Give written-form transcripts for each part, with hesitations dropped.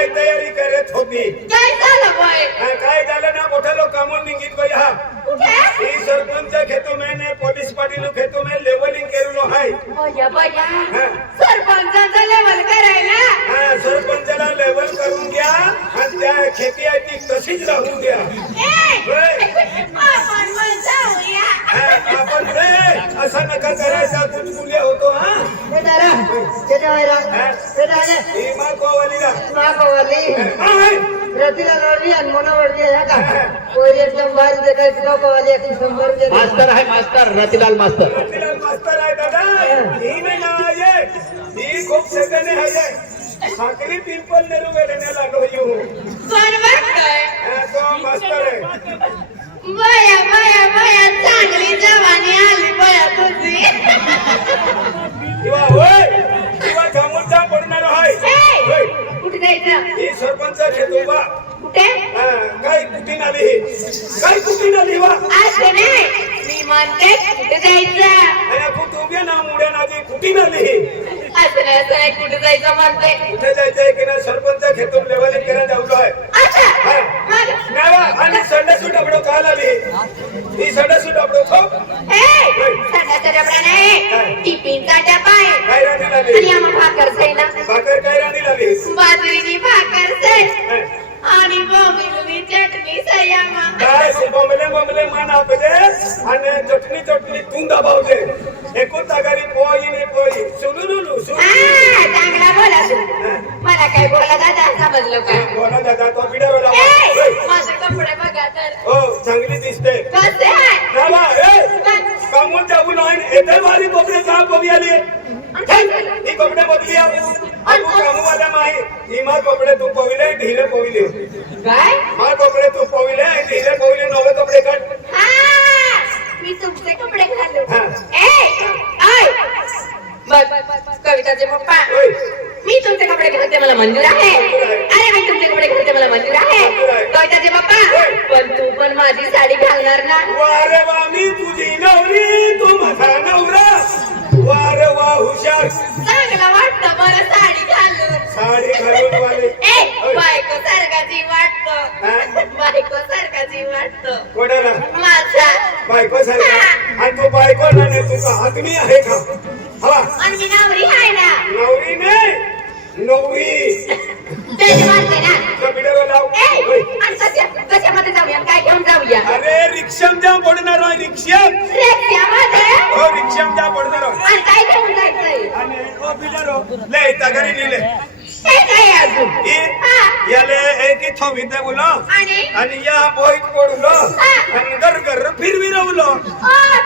काय तयारी करत होती काय झालं बाय काय झालं ना मोठे लोक कामून निघित गई हा कुठे ई सरपंच खेतो में ने पुलिस पार्टी लो खेतो में लेवलिंग केलो हाय बया बया सरपंचाचं लेवल करायला सरपंचाला लेवल करून घ्या आणि त्या खेती आहे ती तशीच राहून द्या आपण पण जाऊया आपण रे असं नका करायचा कुचकुले होतो हा भीमा कोवालीला मास्तर आहे मास्तर रतिलाल मास्तर मास्तर आहे दादा ही नाही नाव आहे ही खूप सगळ्याने आहे साखरी पिंपल नेहरू वेळेला डोयू तो मास्तर आहे बया बया बया चांगली जवानी आली बया तुझी किंवा होय किंवा जामुनचा पडणार आहे कुठे जायचं ही सरपंच घेतो बा कुठे काय कुठीन आली काय कुठीन आली वा असं नाही मी म्हणते कुठे जायचं कुठे ना मुड्या नादी कुठीन आली असं नाही कुठे जायचं म्हणते कुठे जायचंय की ना सरपंच घेतो लेवलिंग करायला जाऊलो आहे आणि संडासूट डबडो काल आली ही संडासूट डबडो खूप संडाचा डबडा नाही टिफिनचा डबा आहे काय राणी लागली आणि आम्हाला भाकर खाई ना भाकर काय राणी लागली बाजरीची भाकर खाई आणि बोंबिलची चटणी सयामा काय बोंबले मान आपले आणि चटणी तू दबावते एकूण तागारी पोई सुलुलुलू चांगला बोला तू मला काय बोला दादा समजलं का बोला दादा तो पिढ्यावर माझे कपडे बघा तर हो चांगली दिसते कसे कामून जाऊन येते मारी कपडे का बघी आली ही कपडे बदली कामू वाला माही ही मा कपडे तू पविले ढिले पविले काय मा कपडे तू पविले ढिले पविले नवे कपडे काढ मी तुमचे कपडे घालू कविताचे पप्पा मी तुमचे कपडे घालते मला मंजूर आहे अरे मी तुमचे कपडे घालते मला मंजूर आहे कविताचे पप्पा पण तू पण माझी साडी घालणार ना वारे वा मी तुझी नवरी तू माझा नवरा वारे वा हुशार चांगला वाटतं बरं साडी घालून साडी घालून वाले बायको सारखाची वाटतं बायको सारखाची वाटतं कोणाला माझा बायको सारखा आणि तू बायको ना तुझा आदमी आहे का हवा आणि मी नवरी आहे ना नवरी नाही नवरी त्याची मारते ना कपिडर लाव आणि कशामध्ये जाऊया काय घेऊन जाऊया अरे रिक्षाम जा पडणार आहे रिक्षाम हो रिक्षाम जा पडणार आणि काय घेऊन जायचंय आणि ओ पिडरो ले तगरी लिले हे काय अजून याले एक थोविते बोलो आणि या बोईत पडलो आणि घर फिरविरवलो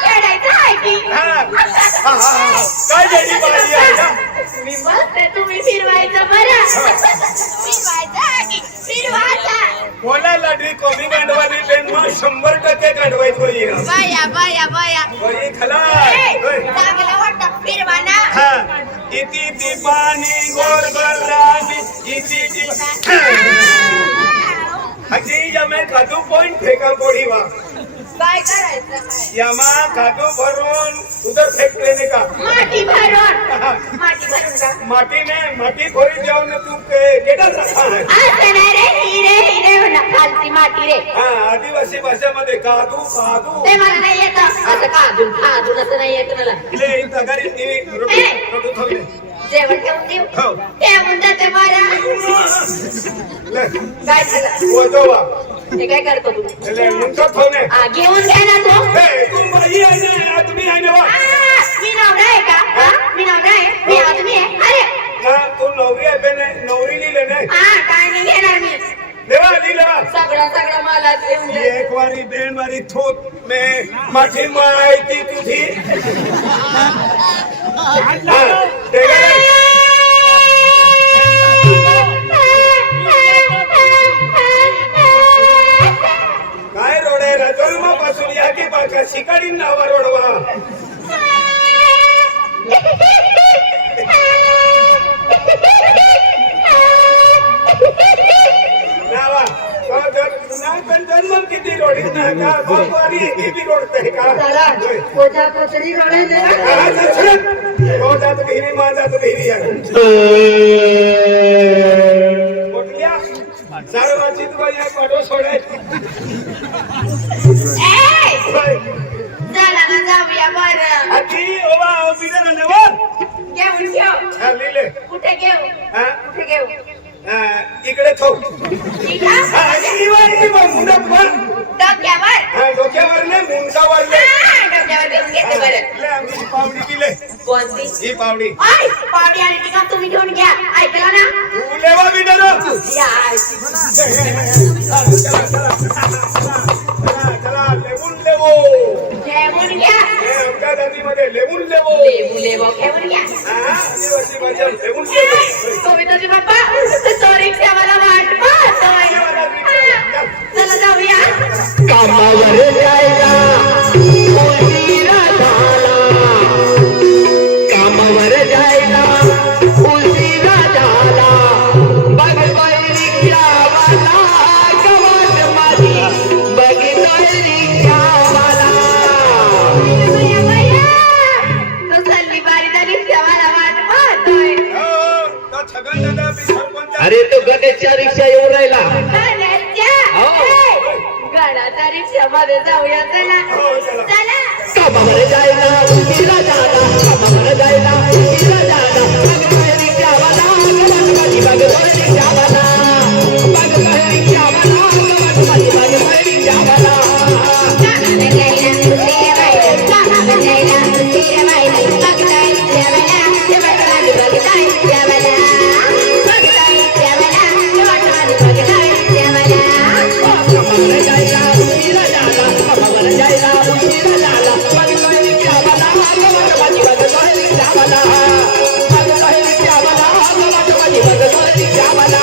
खेळायचं आहे की काय देणी बाई आहे मी बसते तुम्ही फिरवायचं बरं फिरवायचं की फिरवायचं कोणा लाटरी कमी गांडवाली पेन मग 100% गांडवायचो बाया बाया बाया बाई खला चांगलं वाटतं फिरवाना इति ती पाणी गोर राणी इति हजी जमे खादू पॉइंट फेका पोड़ी वा काय करायचं यमा खादू भरून उधर फेक लेने का माटी भरून का माटी भरी जाऊन तू केडा रखा है असं नाही रे हिरे होना खालची माटी रे आदिवासी भाषेमध्ये कादू ते मला नाही येत असं काजून असं नाही येत मला ले तगारी रोटी ठेवले जेवण ठेवून देऊ ठेवून जाते बरं काय झालं वजोवा ते काय करतो तू मुंडा ठेवणे घेऊन घ्या ना तू बाई आहे ना आदमी आहे ना मी नवरा आहे का मी नवरा आहे मी आदमी आहे अरे तू नवरी आहे बेने नवरी लिहिले नाही काय नाही घेणार मी देवा लिहिला सगळं मला घेऊन दे एक वारी बेन वारी थोत मे माझी माहिती तुझी काय रोडे जन्मापासून या की बाका शिकाडी नावा रोडवा नावा जन्म किती रोडी ना वारी किती रोडते का कोचरी जात भिरी मा जात भिरी कुठल्या काय पाठव सोडाय होय. चला ना जाऊया बरं. आजी ओवा बिना नवर घेऊन ठेव. लिहिले कुठे घेऊ? हा कुठे घेऊ? इकडे थो इथं? डोक्यावर? डोक्यावर नाही मुंडका वाढले डोक्यावर घेऊन घेते बरं. आम्ही पावडी दिले कोणती? ही पावडी ओय, पावडी आणि टीका तुम्ही घेऊन घ्या. ऐकलं ना? तू लेवा बिना या. चला लेवून लेवो घेऊन घ्या. आमच्या नदीमध्ये लेवून लेवो लेबू लेबो घेऊन घ्या. आदिवासी भाषा लेवून लेवो कविताजी बाप्पा तो रिक्षावाला वाट पाहतोय. चला जाऊया. कामावर जायला उशिरा झाला, कामावर जायला उशिरा झाला. बघतोय रिक्षावाला गवत माझी, बघतोय रिक्षावाला. बया, बया. तो सल्लीबारीचा रिक्षावाला वाट पाहतोय. तो छगन दादा मी सरपंच अरे तो गणेशच्या रिक्षा येऊन राहिला. गण्याच्या? हो. ए, गणाच्या रिक्षामध्ये जाऊया चला. चला. कामावर जायला उशिरा झाला, कामावर जायला उशिरा झाला. बघतोय रिक्षावाला गवत माझी, बघतोय रिक्षावाला. बघतोय रिक्षावाला गवत माझी, बघतोय रिक्षावाला. कामाला जायला उशीर व्हायला, कामाला जायला उशीर व्हायला. बघताय रिक्षावाला, ते वाटवाली बघताय रिक्षावाला. बघताय रिक्षावाला, ते वाटवाली बघताय रिक्षावाला. कामावर जायला उशिरा झाला, कामावर जायला उशिरा झाला. बघतोय रिक्षावाला गवत माझी, बघतोय रिक्षावाला. बघतोय रिक्षावाला गवत माझी, बघतोय रिक्षावाला.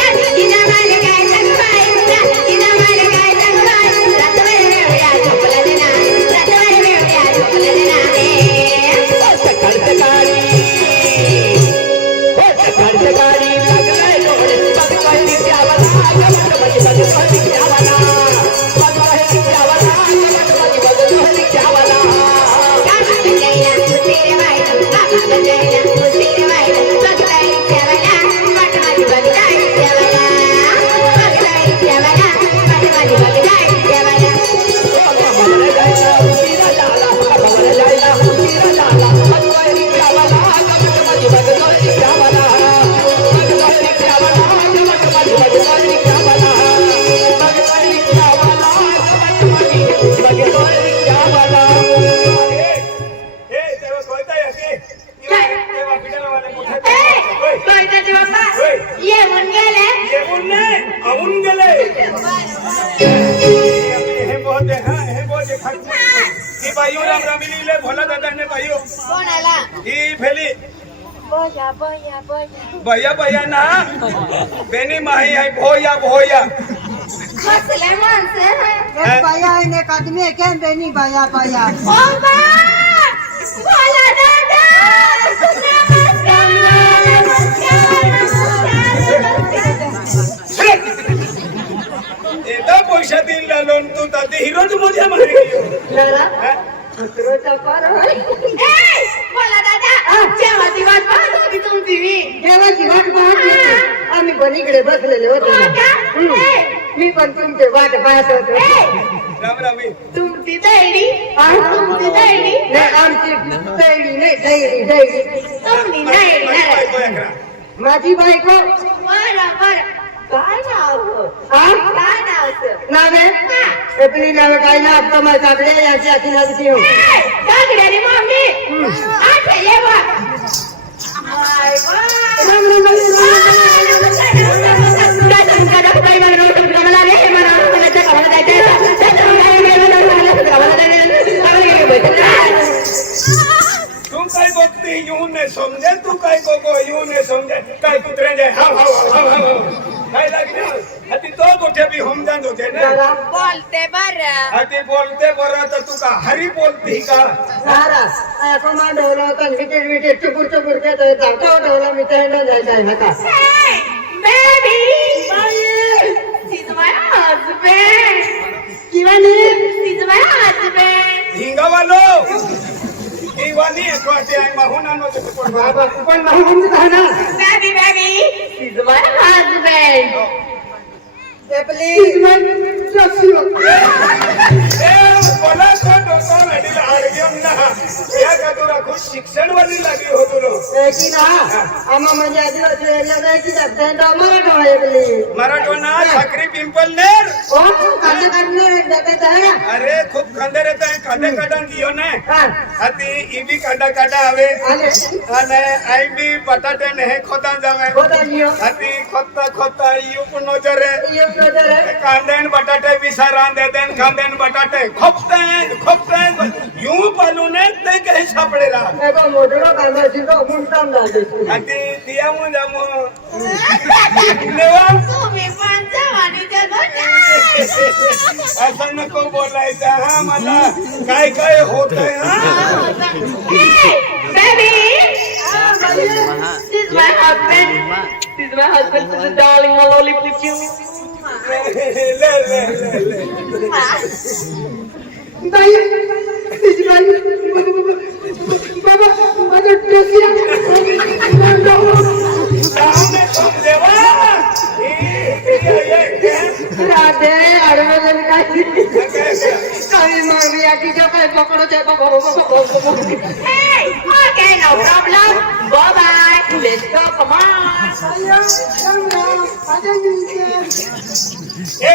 रात्रीची जमाल काय जगबाई, रात्रीची जमाल काय जगबाई. रात्रभर वेवड्या झोपला नाही, रात्रभर वेवड्या झोपला नाही. कामाला जायला उशीर व्हायला, कामाला जायला उशीर व्हायला. बघताय रिक्षावाला, पाठवाली बघताय रिक्षावाला. बघताय रिक्षावाला, पाठवाली बघताय रिक्षावाला. तेव्हा कळताय असे तेव्हा पिटावाले मोठा ए, कविताजी बाप्पा, येऊन गेले. येऊन नाही आवून गेले हे बहुत हे बहुत ही बाईओ राम रामिलीले भोला दादाने बाईओ कोणाला? ही फेली बया बया बया. भैया भैया ना बेनी माही आहे भोया भोया कसले माणसं आहे? हैं? बाया आहे ना, एक आदमी आहे क्या बेनी बाया बाया. ओ बा! भोला दादा! नमस्कार, नमस्कार, नमस्कार. एकदा पैसा दिल लोन तू ताते हिरोज मजा मारी गेली लला, हैं? कुत्रोचा पार होय. ए, भोला दादा, जेवाची वाट पाहत होती तुमची मी. देवाची वाट पाहत होती. आम्ही पण इकडे बसलेले होतो हो ना. का? मी पण तुमचे वाट पाहत होतो. राम रामी तुमची दैडी, तुमची दैडी, नाही, आमची दैडी नाही, दैडी दैडी. तुमची दैडी. माझी बायको एकरा. माझी बायको. बरं बरं. काय नाव गं? हा? काय नावचं? नावे हा. आपली नावे काय ना आपलं मग सापडे याची अशी नावी ठेव. ए, जागड्याने मम्मी. आता ये बा. हाय बा. राम राम राम राम. नमस्कार, नमस्कार. काय तुमच्या डॉक्टरबाई मला नव्हतं मला रे, मला मला गावाला जायचं. तू काय बघते यूं ने समझे तू काय को यूं ने समझे काय कुत्रे जाय हाव काय लागले हाती तो गोठे भी हम जान होते ने दादा बोलते बरं हाती बोलते बरं तर तू का हरी बोलती का दादा ऐको मा ढवला होता विकेट विकेट चुपूर चुपूर के तो धावता ढवला मी त्याला जायचं आहे नका Baby! He's my husband! किवानी He's my husband! हिंगावालो हिवानी एकवाटे आहे माहुनानो ते कोण बाबा पण नाही म्हणत आहे ना Baby! He's my husband! Please मन लक्ष्मी ए बोला तो डोका नडीला आडगियम ना या का तुला खूप शिक्षण वाली लागली हो तुलो की ना आम्हा म्हणजे आदिवासी एरिया नाही की जाता मराठा आहे प्लीज मराठवाडा साखरी पिंपलनेर ओ कांदा काढणे जातात आहे अरे खूप कांदे रहता है कांदे काढून दियो ने हा हाती ईबी कांदा आवे आले અને આઈ બી બટાટે ને ખોતા જાવે होता नियो હાથી ખોતા યુ પણ નજરે ये नजर है કાંદે ને બટાટે વિસારા દે દે કાંદે ને બટાટે ખોપતે યુ પાલું ને તે કે સાપડેલા एगो मोटरो कांदा सीधो मुंटाम दादे હાથી દિયામુ જામુ લેવા तुम्ही पण जवानीच्या गोष्टी असं नको बोलायचं हा मला काय काय होतंय हा Baby! He's my husband! He's my husband, he's a darling, my lollipop you. ले बाई तिची बाई बाबा माझं टोसिया सामने तुम देवा ये राधे अडवलं काही मग याकीच्या काय पकडो ते Hey! Okay, no problem. Bye-bye. Let's go, come on. ए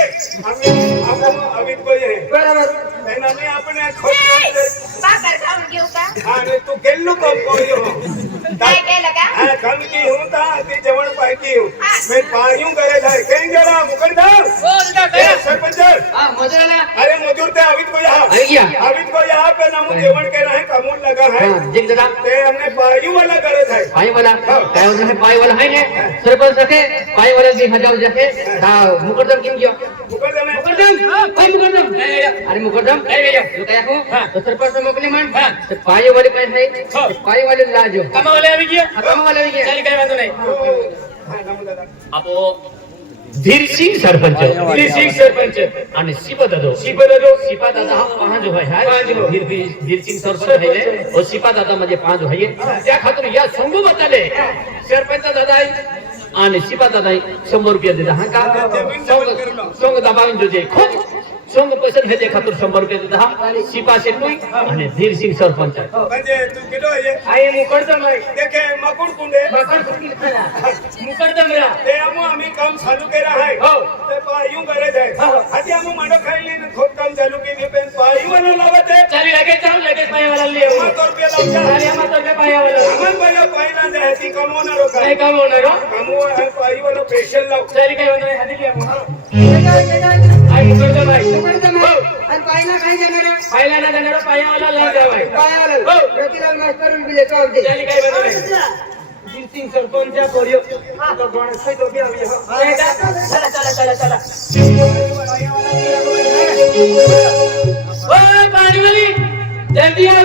आम्ही अमित भाई आहे बरोबर त्याने आपण Hey! भाकर खाऊन घेऊ का? आणि तू केल्लू कम कोयो काय केलं का? हा कम की हूं ता ती जेवण पाहिजे हूं मैं पायूं करे जाय कें जरा मुकरदार ए सरपंच मजा अरे मजूर ते अमित भाई अमित भाई यहाँ पे नामू जेवण के रहे कामून लगा है ते हमने पायू वाला करे थे पायवाला काय होत आहे पायवाला आहे ने सरपंच सके पायवाला की मजा जाके मुकदम किम गयो मुकरदम मुकदम अरे मुकदम तो काय हो तो सरपंच मोकली म्हण पायवाले काय आहे पायवाले लाजो कमावाले આવી ગયા कामावाले આવી ગયા ચાલી કઈ વાંધો નહીં હા नामू दादा આપો ધીરસિંહ સરપંચ ધીરસિંહ સરપંચ आणि शिपा दादा शिपा दादा हा पांच होय हाय धीरसिंग सरपंच आहे और शिपा दादा म्हणजे पांच होय त्या खातर या संघ बताले सरपंच दादा आहे आणि शिपा दादा 100 रुपया देता हा का संघ दबावून जोजे खूप संघ पैसे घेते खातर 100 रुपया देता शिपा शेटुई आणि धीरसिंग सरपंच म्हणजे तू किलो आहे आहे मुकदम आहे देखे मकुड़ कुंडे मुकदम रा ते हमू आम्ही काम चालू केला आहे हो ते पायू करे जाय आधी हमू मांडो खायली ने खोद काम चालू केली पण पायू वाला लावत आहे चाली लगेच पायवाला लियो 100 रुपये लावजा चाली आम्हाला तर पायवाला अमन भैया पाहिला जाय ती कमवणार काय काय काम होणार हो कमवू पायू वाला स्पेशल लाव चाली काय होणार हाती लिया आई मुकदम आहे आणि पाहिला काय जाणार पायला ना देणार पायावाला लाल जावाय पायाला प्रतिराम मास्तरून बिले चावते चाली काय होणार आहे सिंग सरपंच कोरियो तो दोन सहित उभी आहे चला ओय पाणीवाली जल्दी आओ